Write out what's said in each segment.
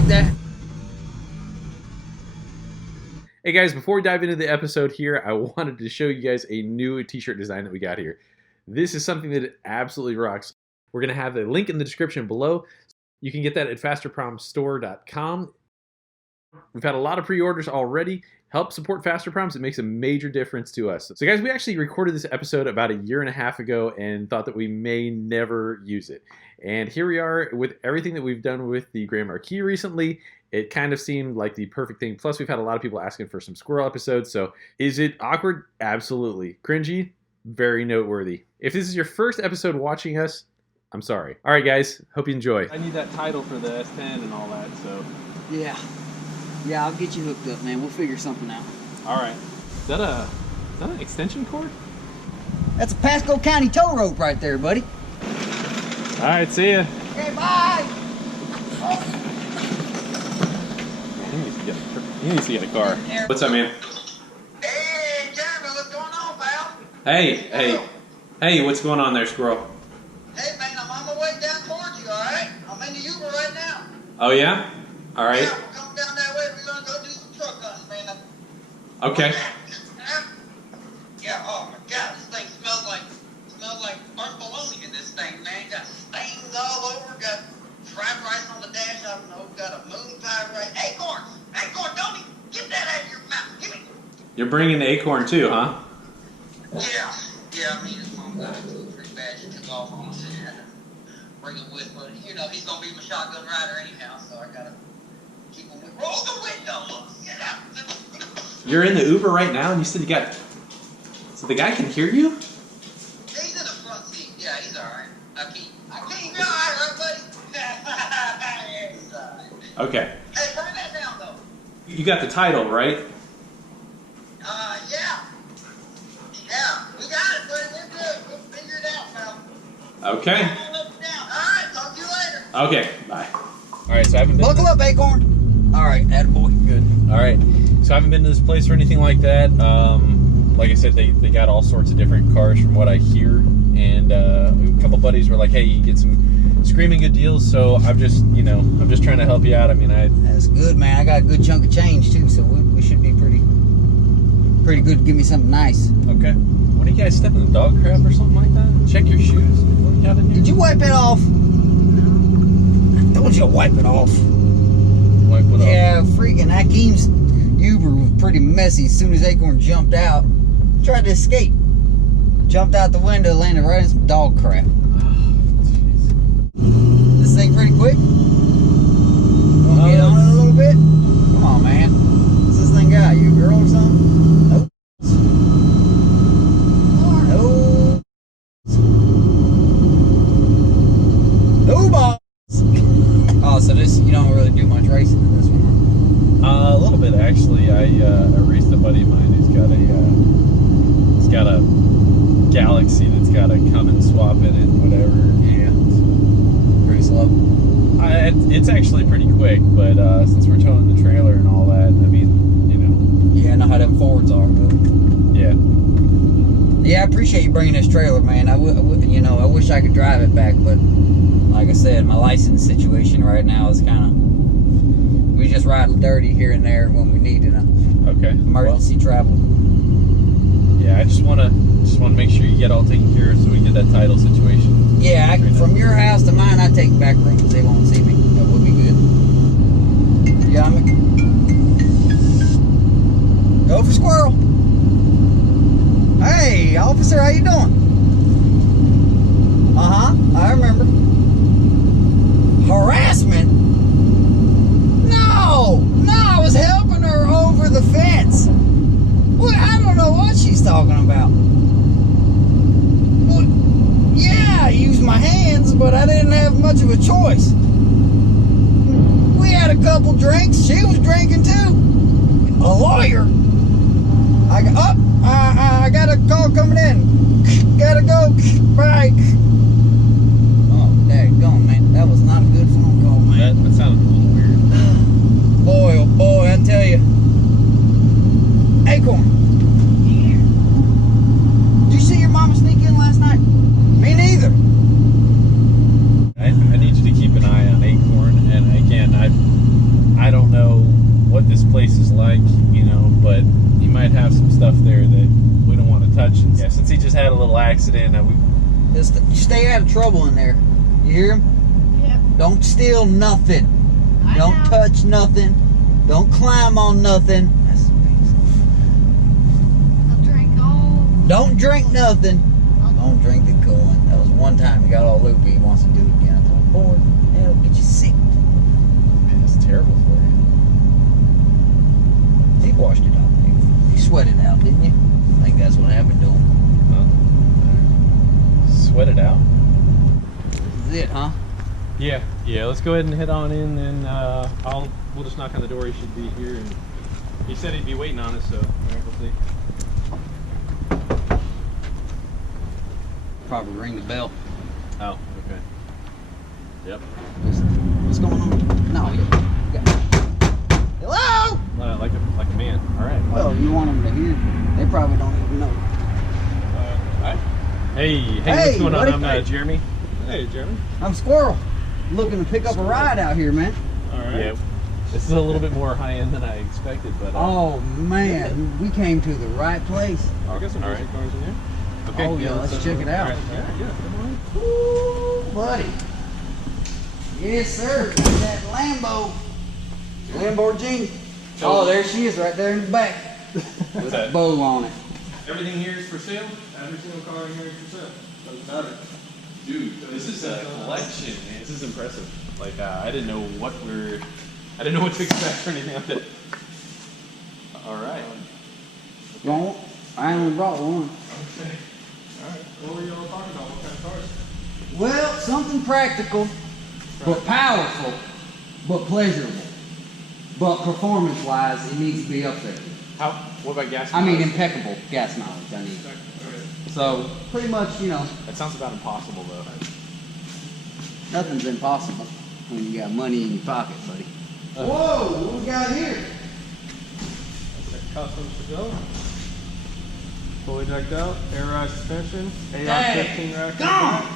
like that? Hey guys, before we dive into the episode here, I wanted to show you guys a new t-shirt design that we got here. This is something that absolutely rocks. We're going to have a link in the description below. You can get that at fasterpromsstore.com. We've had a lot of pre-orders already. Help support Fasterproms. It makes a major difference to us. So guys, we actually recorded this episode about a year and a half ago and thought that we may never use it. And here we are with everything that we've done with the Grand Marquis recently. It kind of seemed like the perfect thing. Plus, we've had a lot of people asking for some Squirrel episodes. So is it awkward? Absolutely. Cringy? Very noteworthy. If this is your first episode watching us, I'm sorry. All right, guys. Hope you enjoy. I need that title for the S10 and all that, so. Yeah. Yeah, I'll get you hooked up, man. We'll figure something out. All right. Is that an extension cord? That's a Pasco County tow rope right there, buddy. All right, see ya. Okay, bye. He needs to get a car. What's up, man? Hey, Jeremy, what's going on, pal? Hey, what's going on there, Squirrel? Hey, man, I'm on my way down towards you, all right? I'm in the Uber right now. Oh, yeah? All right. Yeah, we're coming down that way. We're going to go do some truck hunting, man. Okay. Yeah, oh, my God, this thing smells like burnt bologna in this thing, man. Got stains all over, got fried rice on the dash, I don't know, got a moon pie rice. Acorn, don't even get that out of your mouth. Give me. You're bringing the acorn too, huh? Yeah, I mean, his mom got into it pretty bad. She took off on us and had to bring him with, but, you know, he's going to be my shotgun rider anyhow, so I got to keep him with. Roll the window, get out. You're in the Uber right now, and you said you got. So the guy can hear you? He's in the front seat. Yeah, he's all right. I keep. You're all right, buddy? Yeah, he's all right. Okay. Hey, turn that down, though. You got the title, right? Yeah. Yeah, we got it, buddy. We're good. We'll figure it out, pal. Okay. All right, talk to you later. Okay, bye. All right, so I haven't been. Buckle up, Acorn. All right, attaboy. Good. All right. So I haven't been to this place or anything like that. Like I said, they got all sorts of different cars from what I hear. And a couple buddies were like, hey, you get some screaming good deals. So I'm just trying to help you out. I mean, That's good, man. I got a good chunk of change, too, so we should be pretty good to give me something nice. Okay. What are you guys stepping in the dog crap or something like that? Check your shoes. What you got in here? Did you wipe it off? No. I told you to wipe it off. Wipe what off? Yeah, freaking Hakeem's Uber was pretty messy as soon as Acorn jumped out. Tried to escape. Jumped out the window, landed right in some dog crap. This thing pretty quick? Wanna get on it a little bit? Come on, man. What's this thing got? You a girl or something? Nope. No. No balls. Oh, so this, you don't really do much racing in this one, huh? A little bit, actually. I raced a buddy of mine who's got a Galaxy that's got a come and swap in it, whatever. Yeah. Pretty slow. It's actually pretty quick, but since we're towing the trailer and all that, I mean, you know. Yeah, I know how them Fords are, but. Yeah. Yeah, I appreciate you bringing this trailer, man. I wish I could drive it back, but like I said, my license situation right now is kind of. We just ride dirty here and there when we need it. Okay. Emergency travel. Yeah, I just want to make sure you get all taken care of so we can get that title situation. Yeah, from your house to mine, I take back rooms. They won't see me. That would be good. Yeah, go for Squirrel. Hey, officer, how you doing? I remember. Harassment? No, I was helping her over the fence. Well, I don't know what she's talking about. Well, yeah, I used my hands, but I didn't have much of a choice. We had a couple drinks. She was drinking too. A lawyer. I got a call coming in. Gotta go. Bye. Oh, daggone, man. That was not a good phone call, man. That sounded a little weird. Boy, oh boy, I tell you. Acorn. Did you see your mama sneak in last night? Me neither. I need you to keep an eye on Acorn, and again, might have some stuff there that we don't want to touch. And yeah, since he just had a little accident, Just stay out of trouble in there. You hear him? Yep. Don't steal nothing. Don't touch nothing. Don't climb on nothing. That's amazing. I'll drink all. Don't drink nothing. Don't drink the corn. That was one time he got all loopy. He wants to do it again. I told him, boy, that'll get you sick. man, that's terrible for you. He washed it off. He sweat it out, didn't you? I think that's what happened to him. Sweat it out. This is it, huh? Yeah. Let's go ahead and head on in, and we'll just knock on the door. He should be here, and he said he'd be waiting on us. So we'll see. Probably ring the bell. Oh, okay. Yep. What's going on? No. Hello? Like a man. All right. Well, you want them to hear? They probably don't even know. Hi. Hey, what's going on? buddy. I'm Jeremy. Hey, Jeremy. I'm Squirrel. Looking to pick up a ride out here, man. All right. Yeah. This is a little bit more high end than I expected, but. Oh man, we came to the right place. I guess some cars in here. Okay. Oh yeah, let's check it out. Right. Yeah. Come on. Woo, buddy. Yes, sir. That Lamborghini. Oh, there she is, right there in the back, with a bow on it. Everything here is for sale. Every single car in here is for sale. Doesn't matter. Dude, this is a collection, man. This is impressive. Like, I didn't know what to expect or anything like that. All right. Don't. I only brought one. Okay. All right. What were you all talking about? What kind of cars? Well, something practical, but powerful, but pleasurable. But performance-wise, it needs to be up there. What about gas I mean, mileage? impeccable gas mileage, I need. Okay. So, pretty much, That sounds about impossible, though. nothing's impossible when you got money in your pocket, buddy. Whoa, what we got here? Custom Chevelle. Fully decked out, air ride suspension, Dang, AR-15 rack. gone!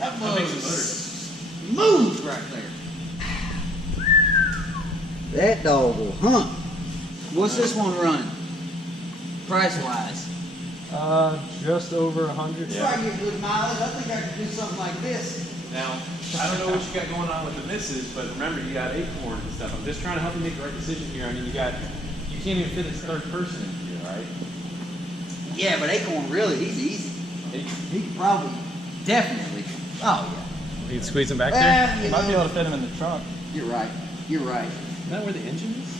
That was smooth right there. That dog will hunt. What's this one running? Price-wise? Just over 100. Try to get good mileage. I think I could do something like this. Now, I don't know what you got going on with the misses, but remember, you got acorns and stuff. I'm just trying to help you make the right decision here. I mean, you can't even fit this third person in here, right? Yeah, but Acorn really, he's easy. He could probably, definitely. Oh yeah. You can squeeze them back Well, You you might be know, able to fit him in the trunk. You're right. You're right. Isn't that where the engine is?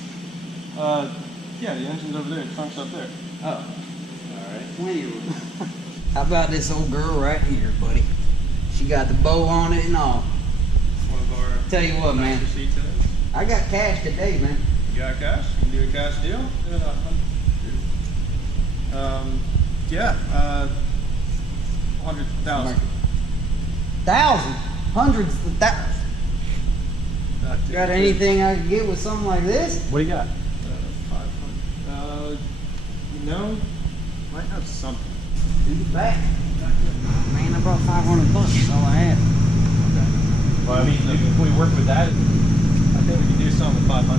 Yeah, the engine's over there, the trunk's up there. Oh, All right. plenty of room. How about this old girl right here, buddy? She got the bow on it and all. One of our Tell you what, man. nicer seats in it. I got cash today, man. You got cash? You can do a cash deal? Yeah, 100,000. Thousands, hundreds of thousands. Got anything I could get with something like this? What do you got? 500. No, might have something. Leave it back. Man, I brought $500. That's all I had. Okay. Well, I mean, if we work with that, I think we can do something with 500.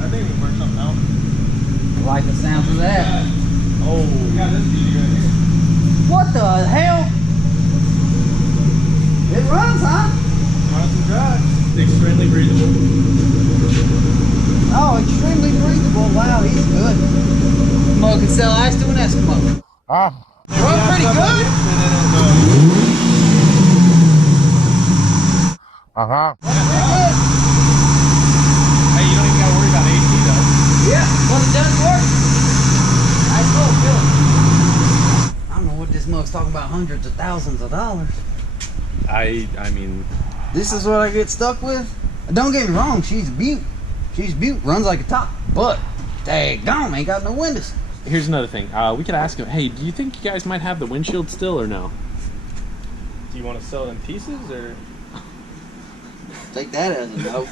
I think we can work something out. I like the sounds of that. Oh, we got this beauty right here. What the hell? It runs, huh? Runs and drives. Extremely breathable. Oh, extremely breathable. Wow, he's good. Mo can sell ice to an Eskimo. Run pretty good. Uh-huh. That's pretty good. hey, you don't even got to worry about AC though. Yeah, well, it does work. Nice little feeling. I don't know what this mug's talking about, hundreds of thousands of dollars. I mean, This is what I get stuck with. Don't get me wrong, she's a beaut. She's a beaut, runs like a top, but daggone, ain't got no windows. here's another thing. We could ask him, hey, do you think you guys might have the windshield still or no? Do you want to sell it in pieces or? Take that as a no.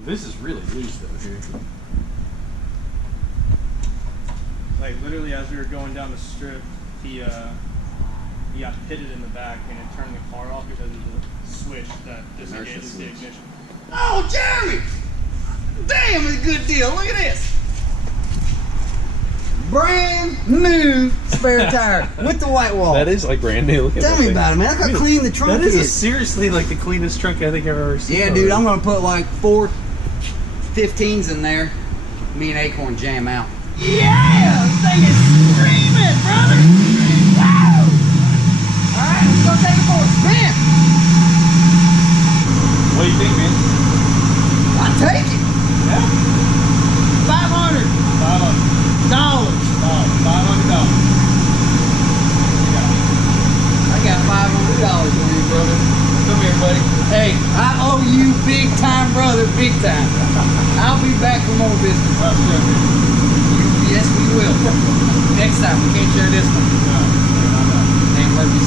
This is really loose though here. Like literally, as we were going down the strip, he got pitted in the back and it turned the car off because of the switch that disengages the ignition. Oh, Jeremy! Damn, it's a good deal. Look at this. brand new spare tire with the white wall. That is like brand new. Look at Tell that me thing. about it, man. Look how clean the trunk That is. is seriously like the cleanest trunk I think I've ever seen. Yeah, dude, I'm gonna put like 4 15s in there. Me and Acorn jam out. Yeah, this thing is screaming, brother. Wow. All right, let's go take it for a spin. What do you think, man? I'll take it. Yeah. $500. $500. I got $500 for you, brother. Come here, buddy. Hey, I owe you big time, brother, big time. I'll be back for more business. Yes, we will. Next time, we can't share this one. Ain't Murphy's.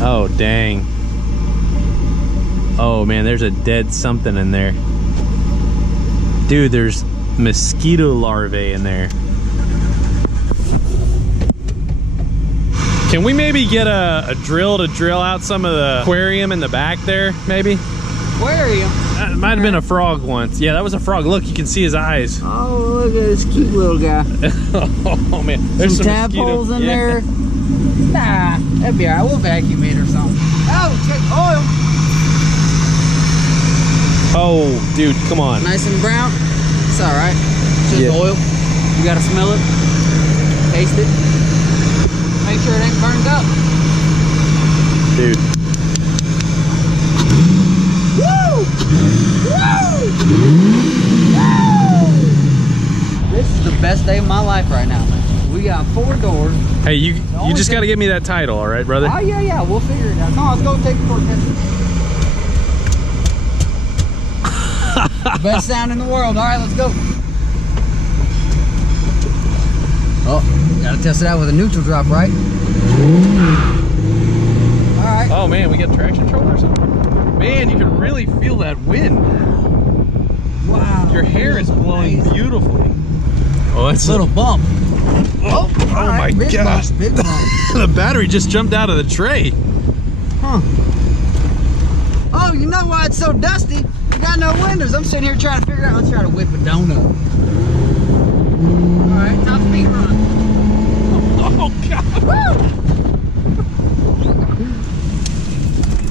Oh, dang. Oh, man, there's a dead something in there. Dude, there's mosquito larvae in there. Can we maybe get a drill to drill out some of the aquarium in the back there, maybe? Aquarium? That might have been a frog once. Yeah, that was a frog. Look, you can see his eyes. Oh, look at this cute little guy. Oh, man. There's some mosquito- tadpoles in yeah. there. Nah, that'd be alright. We'll vacuum it or something. Oh, check oil. Oh, dude, come on. Nice and brown. It's alright. It's just Yeah. oil. You gotta smell it. Taste it. Make sure it ain't burned up. Dude. Woo! Woo! Woo! This is the best day of my life right now, man. We got 4 doors. Hey, you just got to get me that title, all right, brother? Oh, yeah, we'll figure it out. Come on, let's go take the door test. The best sound in the world. All right, let's go. Oh, gotta test it out with a neutral drop, right? All right. Oh, man, we got traction control or something? Man, you can really feel that wind. Wow. Your hair is blowing Amazing. beautifully. Oh, it's Little bump. Oh, all right, my big gosh. Bump, big bump. The battery just jumped out of the tray. Huh. Oh, you know why it's so dusty? You got no windows. I'm sitting here trying to figure out. Let's try to whip a donut. All right, top speed run. Oh, God.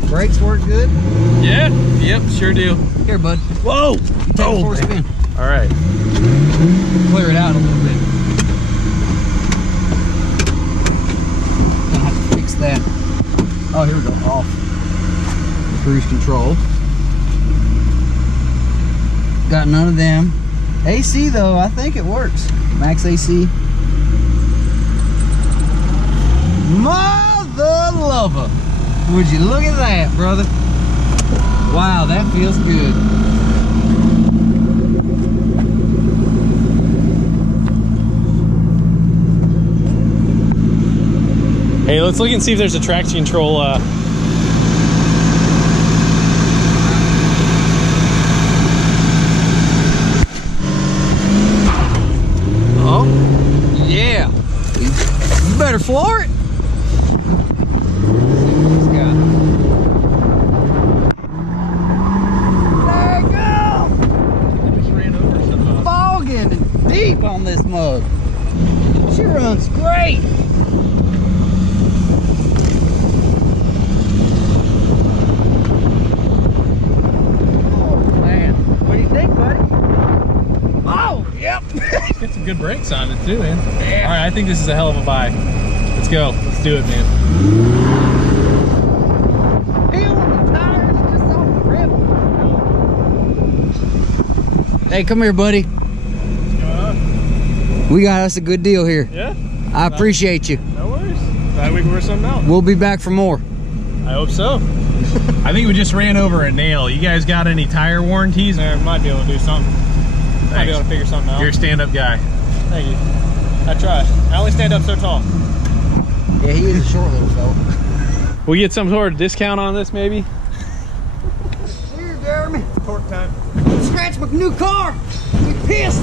Woo! Brakes work good. Yeah, yep, sure do. Here, bud. Whoa. Take it for a spin. All right. Clear it out a little bit. Gonna have to fix that. Oh, here we go. Off. Cruise control. Got none of them. AC though, I think it works. Max AC. Mother lover. Would you look at that, brother? Wow, that feels good. Hey, let's look and see if there's a traction control. Oh, yeah. You better floor it. There you go. Just ran over some. Fogging and deep on this mug. She runs great. Get some good brakes on it too, man. Yeah. All right, I think this is a hell of a buy. Let's go. Let's do it, man. Hey, come here, buddy. We got us a good deal here. Yeah? I appreciate you. No worries. Glad we can work something out. We'll be back for more. I hope so. I think we just ran over a nail. You guys got any tire warranties? I might be able to do something. Might be able to figure something out. You're a stand-up guy. Thank you. I try. I only stand up so tall. Yeah, he is a short little fella. We get some sort of discount on this, maybe? Here, Jeremy. Torque time. Scratch my new car. We pissed.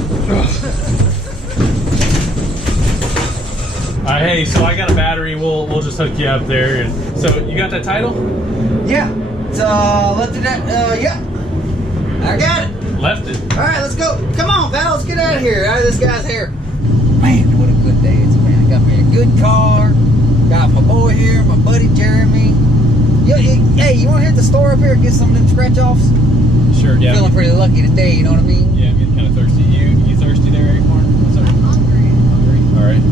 All right, hey, so I got a battery. We'll just hook you up there. And so you got that title? Yeah. It's left it at, yeah. I got it. Left it. All right, let's go. Come on, Val, let's get out of here. Out of this guy's hair. Man, what a good day it's been. I got me a good car. Got my boy here, my buddy Jeremy. Hey, you want to hit the store up here and get some of them scratch-offs? Sure, yeah. Feeling pretty lucky today, you know what I mean? Yeah, I'm getting kind of thirsty. You thirsty there, Acorn? What's up? I'm hungry. Hungry? All right.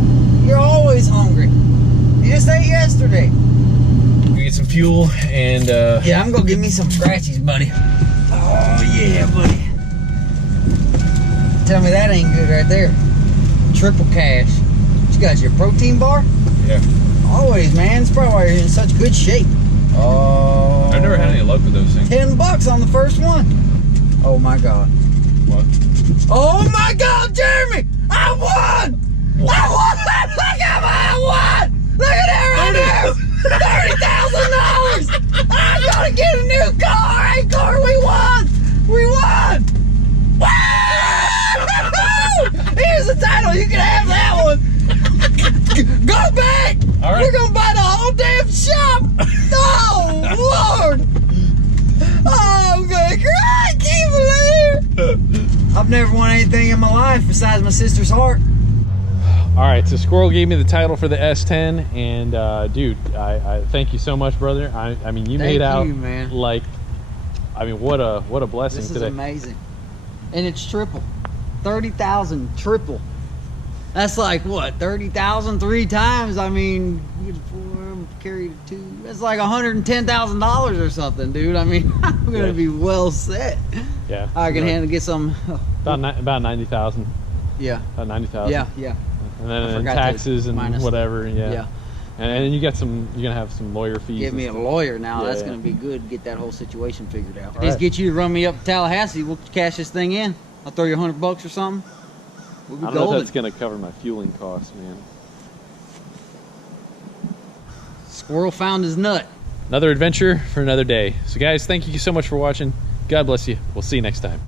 You're always hungry. You just ate yesterday. We get some fuel and Yeah, I'm gonna give me some scratchies, buddy. Oh yeah, buddy. Tell me that ain't good right there. Triple cash. You got your protein bar? yeah. Always, man. It's probably why you're in such good shape. Oh. I've never had any luck with those things. $10 on the first one. Oh my God. What? Oh my God, Jeremy! I won! I won! Look at I won! Look at that right there! $30,000! I'm gonna get a new car! Hey, car, we won! We won! Woo! Here's the title. You can have that one. Go back! All right. We're gonna buy the whole damn shop! Oh, Lord! Oh, I'm gonna cry! I can't believe! I've never won anything in my life besides my sister's heart. All right, so Squirrel gave me the title for the S10, and dude, I thank you so much, brother. I mean, you made out man. like, I mean, what a blessing This is today. amazing. And it's triple. 30,000 triple. That's like what, 30,000 3 times? I mean, carried 2. That's like $110,000 or something, dude. I mean, I'm gonna Yeah. be well set. Yeah, I can yeah. handle get some. about 90,000. Yeah. About 90,000. Yeah. Yeah. And then forgot to taxes and minus whatever. Yeah. Yeah. And then you got some. You're gonna have some lawyer fees. Give and me a stuff. lawyer now. That's Yeah. gonna be good. Get that whole situation figured out. All Just right. get you to run me up to Tallahassee. We'll cash this thing in. I'll throw you $100 or something. We'll be I don't know if golden. that's gonna cover my fueling costs, man. Squirrel found his nut. Another adventure for another day. So guys, thank you so much for watching. God bless you. We'll see you next time.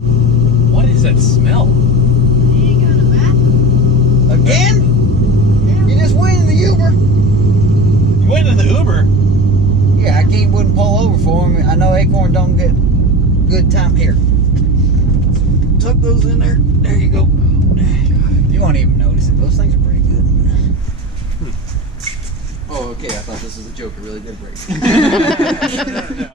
What is that smell? You ain't going to the bathroom. Again? You just went in the Uber. You went in the Uber. Yeah, I wouldn't pull over for him. I know Acorn don't get good time here. Tuck those in there. There you go. You won't even notice it. Those things are pretty good. Oh, okay. I thought this was a joke. It really did break.